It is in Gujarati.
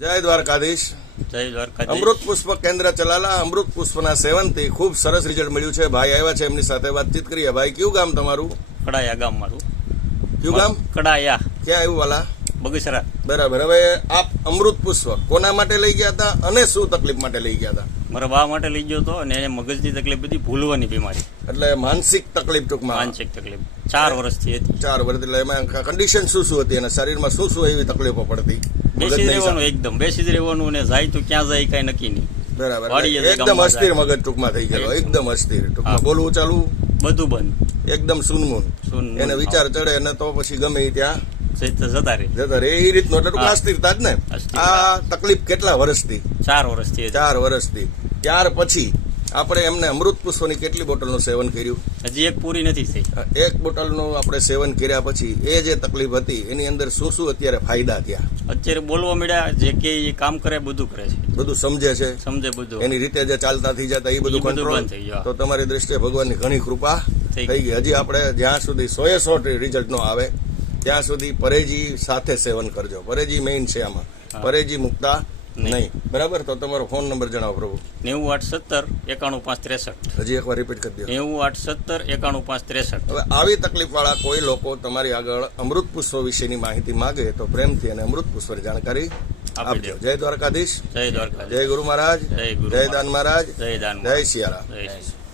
જય દ્વારકાધીશ. જય દ્વારકાધીશ. અમૃત પુષ્પ કેન્દ્ર ચલાલા અમૃત પુષ્પના સેવનથી ખૂબ સરસ રિઝલ્ટ મળ્યું છે. ભાઈ આવ્યા છે એમની સાથે વાતચીત કરીએ. ભાઈ કયું ગામ તમારું? કડાયા ગામ મારું. કયું ગામ? કડાયા. ક્યાં આવ્યું વાલા? બગીસરા. બરાબર. હવે આપ અમૃત પુષ્પ કોના માટે લઈ ગયા હતા અને શું તકલીફ માટે લઈ ગયા હતા? મારા બા માટે લઈ ગયો હતો અને એને મગજની તકલીફ હતી ભૂલવાની બીમારી. એટલે માનસિક તકલીફ ટૂંકમાં? માનસિક તકલીફ. ચાર વર્ષથી હતી. ચાર વર્ષ એટલે એમાં કન્ડિશન શું શું હતી અને શરીરમાં શું શું એવી તકલીફો પડતી? બેસી રહેવાનું એકદમ. બેસી જ રહેવાનું ને જાય તો ક્યાં જાય કઈ નક્કી નહીં. બરાબર. એકદમ અસ્થિર. મગજ ટૂંકમાં થઈ ગયેલો. એકદમ. અસ્થિર. ટૂંકમાં બોલવું ચાલુ? બધું બંધ. એકદમ સુનમુન. એને વિચાર ચડે ને તો પછી ગમે ત્યાં. જતા રે જતા રે એ રીતનું એટલે ટૂંકમાં અસ્થિરતા જ ને. આ તકલીફ કેટલા વર્ષથી? ચાર વર્ષથી ચાર વર્ષથી. ત્યાર પછી આપણે એમને અમૃત પુષ્પની કેટલી બોટલનું સેવન કર્યું? હજી એક પૂરી નથી થઈ. એક બોટલનું આપણે સેવન કર્યા પછી એ જે તકલીફ હતી એની અંદર શું શું અત્યારે ફાયદા થયા? અત્યારે બોલવા મળ્યા જે કે એ કામ કરે બધું કરે છે. બધું સમજે છે? સમજે બધું. એની રીતે જે ચાલતા થઈ જતા એ બધું કંટ્રોલ. તો તમારી દ્રષ્ટિએ ભગવાનની ઘણી કૃપા થઈ થઈ ગઈ. હજી આપણે જ્યાં સુધી સોએ સો રિઝલ્ટ નો આવે ત્યાં સુધી પરેજી સાથે સેવન કરજો. પરેજી મેઇન છે આમાં. પરેજી મુકતા નહીં. બરાબર? તો તમારો ફોન નંબર જણાવો પ્રભુ. નેવું આઠ સત્તર એકાણું પાંચ ત્રેસઠ. હજી એકવાર રિપીટ કરી દો. નેવું આઠ સત્તર એકાણું પાંચ ત્રેસઠ. હવે આવી તકલીફવાળા કોઈ લોકો તમારી આગળ અમૃત પુષ્પ વિશેની માહિતી માંગે તો પ્રેમથી અને અમૃત પુષ્પની જાણકારી આપી આપજો. જય દ્વારકાધીશ. જય દ્વારકા જય ગુરુ મહારાજ. જય ગુરુ જય દાન મહારાજ. જય દાન જય શિયાળા.